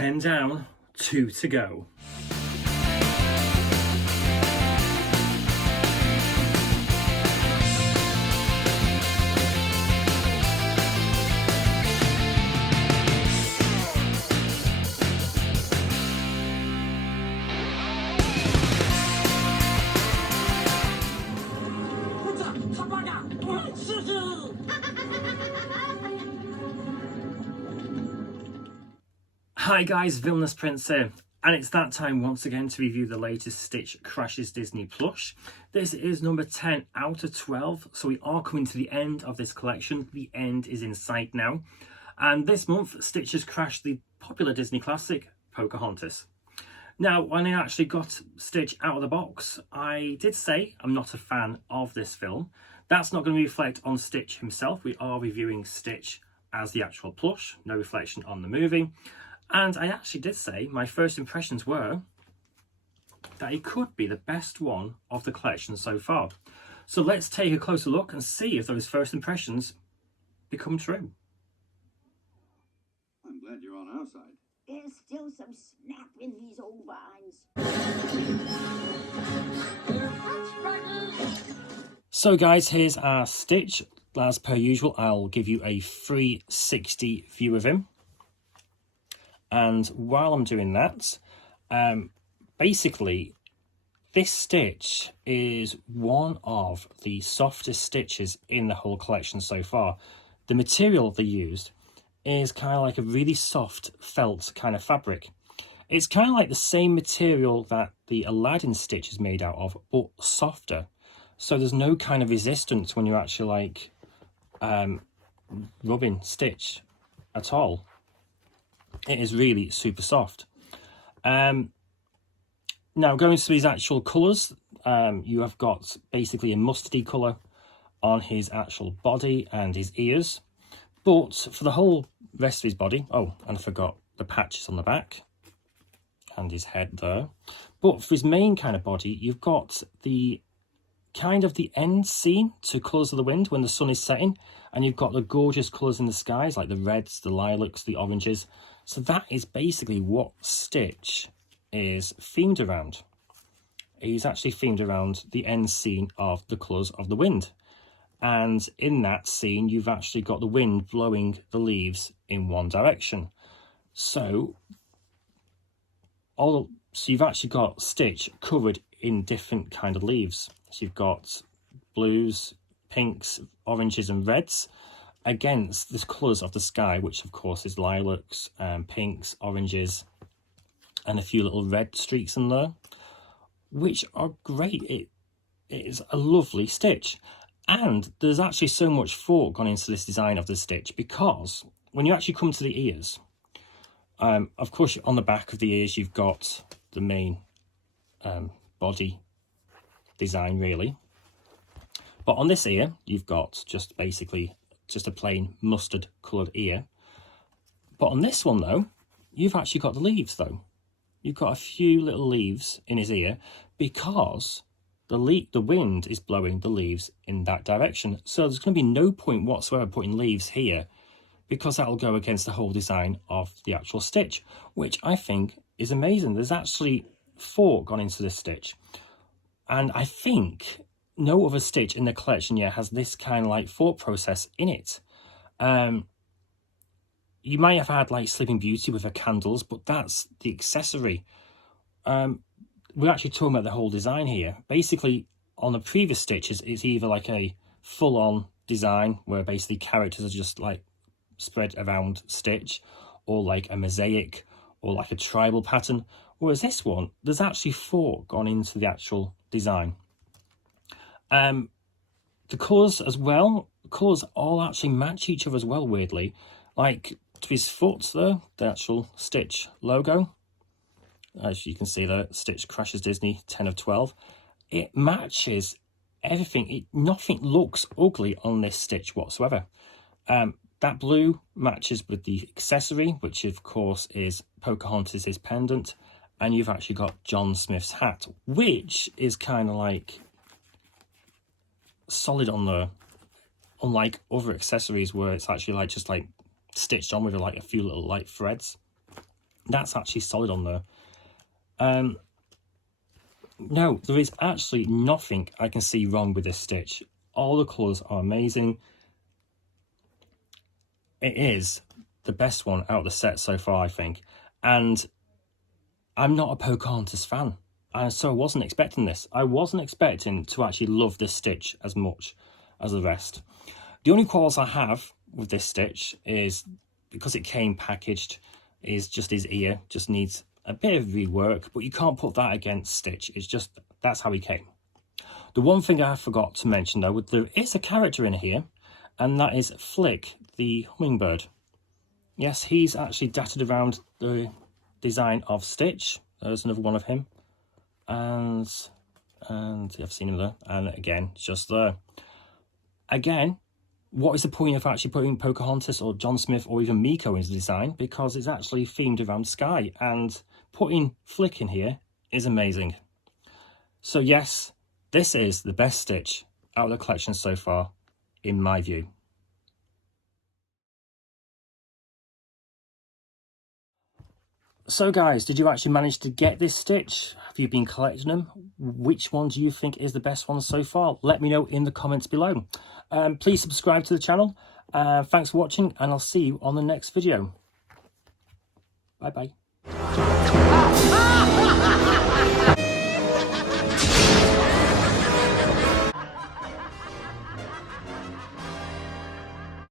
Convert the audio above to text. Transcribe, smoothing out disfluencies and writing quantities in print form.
10 down, 2 to go. Hi guys, Villainous Prince here, and it's that time once again to review the latest Stitch Crashes Disney plush. This is number 10 out of 12, so we are coming to the end of this collection. The end is in sight now, and this month Stitch has crashed the popular Disney classic Pocahontas. Now, when I actually got Stitch out of the box, I did say I'm not a fan of this film. That's not going to reflect on Stitch himself. We are reviewing Stitch as the actual plush, no reflection on the movie. And I actually did say my first impressions were that it could be the best one of the collection so far. So let's take a closer look and see if those first impressions become true. I'm glad you're on our side. There's still some snap in these old vines. So guys, here's our Stitch. As per usual, I'll give you a 360 view of him. And while I'm doing that, basically, this Stitch is one of the softest Stitches in the whole collection so far. The material they used is kind of like a really soft felt kind of fabric. It's kind of like the same material that the Aladdin Stitch is made out of, but softer. So there's no kind of resistance when you're actually like rubbing Stitch at all. It is really super soft. Now going to his actual colours, you have got basically a mustardy colour on his actual body and his ears. But for the whole rest of his body, oh, and I forgot the patches on the back and his head there. But for his main kind of body, you've got the kind of the end scene to Colours of the Wind when the sun is setting, and you've got the gorgeous colours in the skies like the reds, the lilacs, the oranges. So that is basically what Stitch is themed around. He's actually themed around the end scene of the Colours of the Wind. And in that scene, you've actually got the wind blowing the leaves in one direction. So you've actually got Stitch covered in different kind of leaves. So you've got blues, pinks, oranges and reds against the colours of the sky, which of course is lilacs, pinks, oranges, and a few little red streaks in there, which are great. It is a lovely Stitch. And there's actually so much thought gone into this design of the Stitch, because when you actually come to the ears, of course on the back of the ears you've got the main body design really, but on this ear you've got just basically just a plain mustard coloured ear. But on this one though, you've actually got the leaves though. You've got a few little leaves in his ear because the wind is blowing the leaves in that direction. So there's going to be no point whatsoever putting leaves here, because that'll go against the whole design of the actual Stitch, which I think is amazing. There's actually thought gone into this Stitch, and I think no other Stitch in the collection yet has this kind of like thought process in it. You might have had like Sleeping Beauty with her candles, but that's the accessory. We're actually talking about the whole design here. Basically, on the previous Stitches, it's either like a full-on design where basically characters are just like spread around Stitch, or like a mosaic, or like a tribal pattern. Whereas this one, there's actually thought gone into the actual design. The colours as well, colours all actually match each other as well, weirdly. Like to his foot there, the actual Stitch logo. As you can see there, Stitch Crashes Disney 10 of 12. It matches everything. Nothing looks ugly on this Stitch whatsoever. That blue matches with the accessory, which of course is Pocahontas' pendant. And you've actually got John Smith's hat, which is kind of like solid on there, unlike other accessories where it's actually like just like stitched on with like a few little light threads. That's actually solid on there. No, there is actually nothing I can see wrong with this stitch. All the colours are amazing. It is the best one out of the set so far, I think. And I'm not a Pocahontas fan, and so I wasn't expecting this. I wasn't expecting to actually love this stitch as much as the rest. The only quarrels I have with this stitch is, because it came packaged, is just his ear just needs a bit of rework, but you can't put that against Stitch. It's just, that's how he came. The one thing I forgot to mention though, there is a character in here, and that is Flick, the hummingbird. Yes, he's actually dated around the design of Stitch. There's another one of him, and I've seen him there, and again, just there. Again, what is the point of actually putting Pocahontas or John Smith or even Miko in the design? Because it's actually themed around sky, and putting Flick in here is amazing. So yes, this is the best Stitch out of the collection so far, in my view. So guys, did you actually manage to get this Stitch? Have you been collecting them? Which one do you think is the best one so far? Let me know in the comments below. Please subscribe to the channel. Thanks for watching, and I'll see you on the next video. Bye bye.